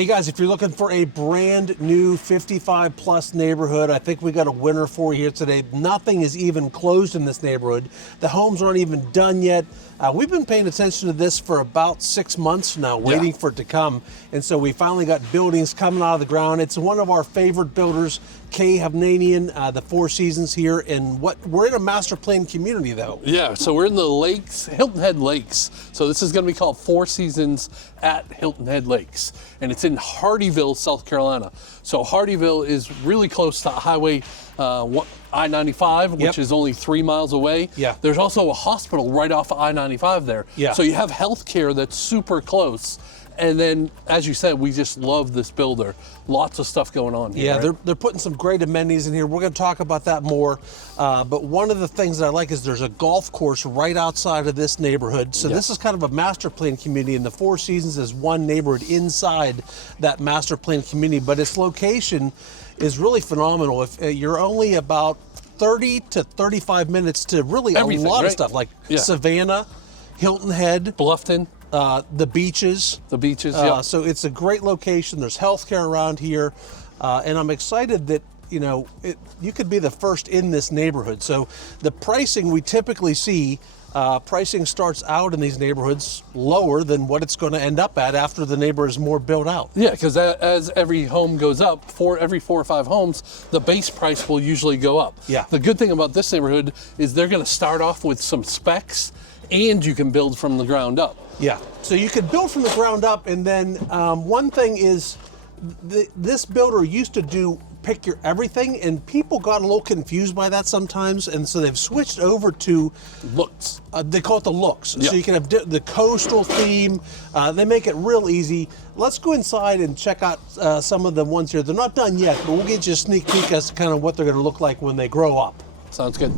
Hey guys, if you're looking for a brand new 55 plus neighborhood, I think we got a winner for you here today. Nothing is even closed in this neighborhood. The homes aren't even done yet. We've been paying attention to this for about 6 months now, waiting for it to come. And so we finally got buildings coming out of the ground. It's one of our favorite builders, K. Hovnanian, the Four Seasons here. And we're in a master plan community though. Yeah, so we're in the lakes, Hilton Head Lakes. So this is gonna be called Four Seasons at Hilton Head Lakes. And it's in Hardeeville, South Carolina. So Hardeeville is really close to Highway I-95, which is only 3 miles away. Yeah. There's also a hospital right off of I-95 there. Yeah. So you have healthcare that's super close. And then, as you said, we just love this builder. Lots of stuff going on here. Yeah, right? they're putting some great amenities in here. We're going to talk about that more. But one of the things that I like is there's a golf course right outside of this neighborhood. So this is kind of a master plan community, and the Four Seasons is one neighborhood inside that master plan community. But its location is really phenomenal. If you're only about 30 to 35 minutes to really Everything, a lot of right? stuff like Savannah, Hilton Head, Bluffton. the beaches. The beaches, So it's a great location. There's healthcare around here. And I'm excited that, you could be the first in this neighborhood. So the pricing we typically see, pricing starts out in these neighborhoods lower than what it's going to end up at after the neighborhood is more built out. Yeah, because as every home goes up, every 4 or 5 homes, the base price will usually go up. Yeah. The good thing about this neighborhood is they're going to start off with some specs, and you can build from the ground up. Yeah, so you could build from the ground up, and then one thing is this builder used to do pick your everything, and people got a little confused by that sometimes, and so they've switched over to looks. They call it the looks. Yeah. So you can have the coastal theme. They make it real easy. Let's go inside and check out some of the ones here. They're not done yet, but we'll get you a sneak peek as to kind of what they're going to look like when they grow up. Sounds good.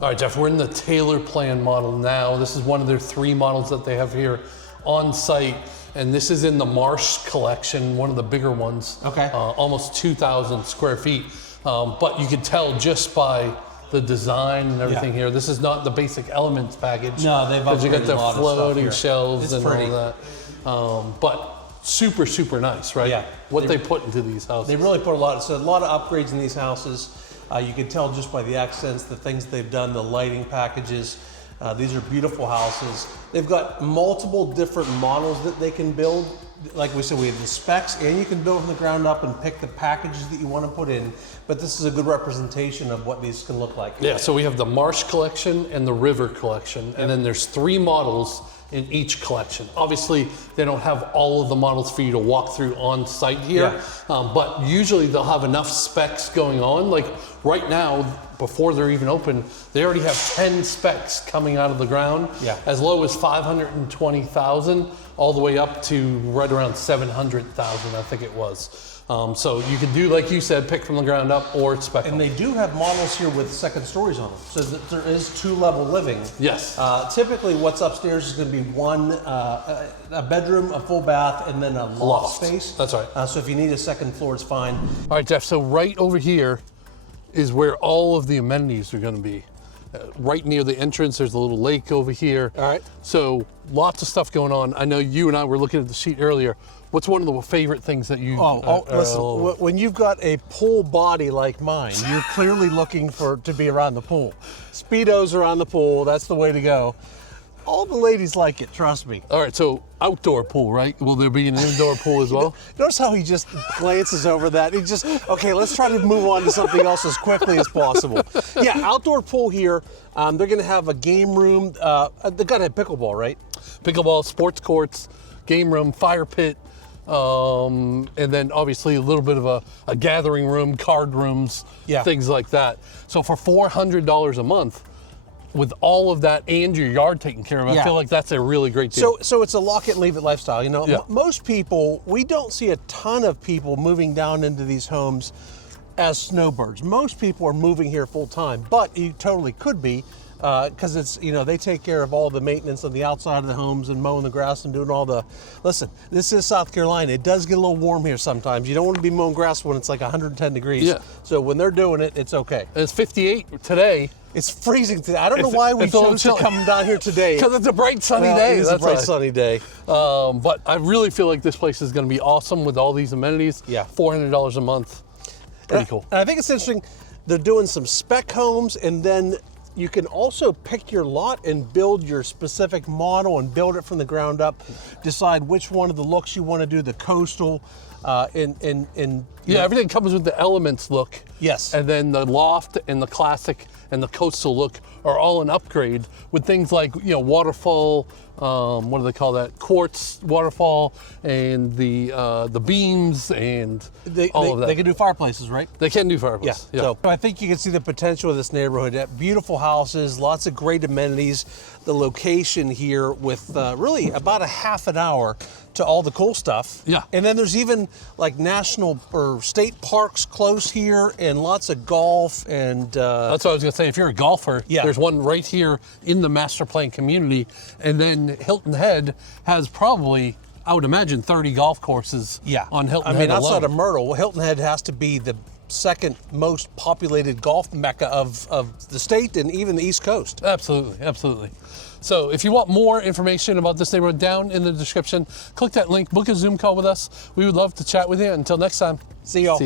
All right, Jeff, we're in the Taylor Plan model now. This is one of their 3 models that they have here on site. And this is in the Marsh collection, one of the bigger ones. Okay. Almost 2,000 square feet. But you can tell just by the design and everything here. This is not the basic elements package. No, they've because you got upgraded the a lot of stuff floating here. shelves It's and pretty. all that. But super, super nice, right? Yeah. What they put into these houses. They really put a lot of upgrades in these houses. You can tell just by the accents, the things they've done, the lighting packages. These are beautiful houses. They've got multiple different models that they can build. Like we said, we have the specs, and you can build from the ground up and pick the packages that you want to put in. But this is a good representation of what these can look like. Yeah, so we have the Marsh collection and the River collection, and then there's 3 models in each collection. Obviously, they don't have all of the models for you to walk through on site here, but usually they'll have enough specs going on. Like right now, before they're even open, they already have 10 specs coming out of the ground, as low as 520,000, all the way up to right around 700,000, I think it was. So you can do, like you said, pick from the ground up or spec. And they do have models here with second stories on them, so that there is 2-level living. Yes. Typically, what's upstairs is going to be a bedroom, a full bath, and then a loft space. That's right. So if you need a second floor, it's fine. All right, Jeff. So right over here is where all of the amenities are going to be. Right near the entrance, there's a little lake over here. All right. So lots of stuff going on. I know you and I were looking at the sheet earlier. What's one of the favorite things that you? Listen. When you've got a pool body like mine, you're clearly looking to be around the pool. Speedos around the pool. That's the way to go. All the ladies like it. Trust me. All right. So outdoor pool, right? Will there be an indoor pool as well? Notice how he just glances over that. He just, okay, let's try to move on to something else as quickly as possible. Yeah, outdoor pool here. They're going to have a game room. They've got to have pickleball, right? Pickleball, sports courts, game room, fire pit, and then obviously a little bit of a gathering room, card rooms, things like that. So for $400 a month, with all of that and your yard taken care of, I feel like that's a really great deal. So it's a lock it and leave it lifestyle. You know, most people, we don't see a ton of people moving down into these homes as snowbirds. Most people are moving here full time, but you totally could be, because it's, you know, they take care of all the maintenance on the outside of the homes and mowing the grass and doing all the, listen, this is South Carolina. It does get a little warm here sometimes. You don't want to be mowing grass when it's like 110 degrees. Yeah. So when they're doing it, it's okay. And it's 58 today. It's freezing today. I don't know why we chose to come down here today. Because it's a bright sunny day. It's a bright sunny day. But I really feel like this place is going to be awesome with all these amenities. Yeah. $400 a month. Pretty cool. And I think it's interesting. They're doing some spec homes, and then you can also pick your lot and build your specific model and build it from the ground up. Decide which one of the looks you want to do, the coastal, everything comes with the elements look. Yes. And then the loft and the classic and the coastal look are all an upgrade with things like, you know, waterfall, what do they call that? Quartz waterfall, and the beams and all of that. They can do fireplaces, right? They can do fireplaces. Yeah. So I think you can see the potential of this neighborhood. Beautiful houses, lots of great amenities. The location here with really about a half an hour to all the cool stuff. Yeah. And then there's even like national or state parks close here, and lots of golf and. That's what I was gonna say. If you're a golfer, there's one right here in the master plan community, and then Hilton Head has probably, I would imagine, 30 golf courses. On Hilton Head alone. Outside of Myrtle, Hilton Head has to be the second most populated golf mecca of the state and even the East Coast. Absolutely, absolutely. So if you want more information about this neighborhood, down in the description, click that link, book a Zoom call with us. We would love to chat with you. Until next time. See y'all.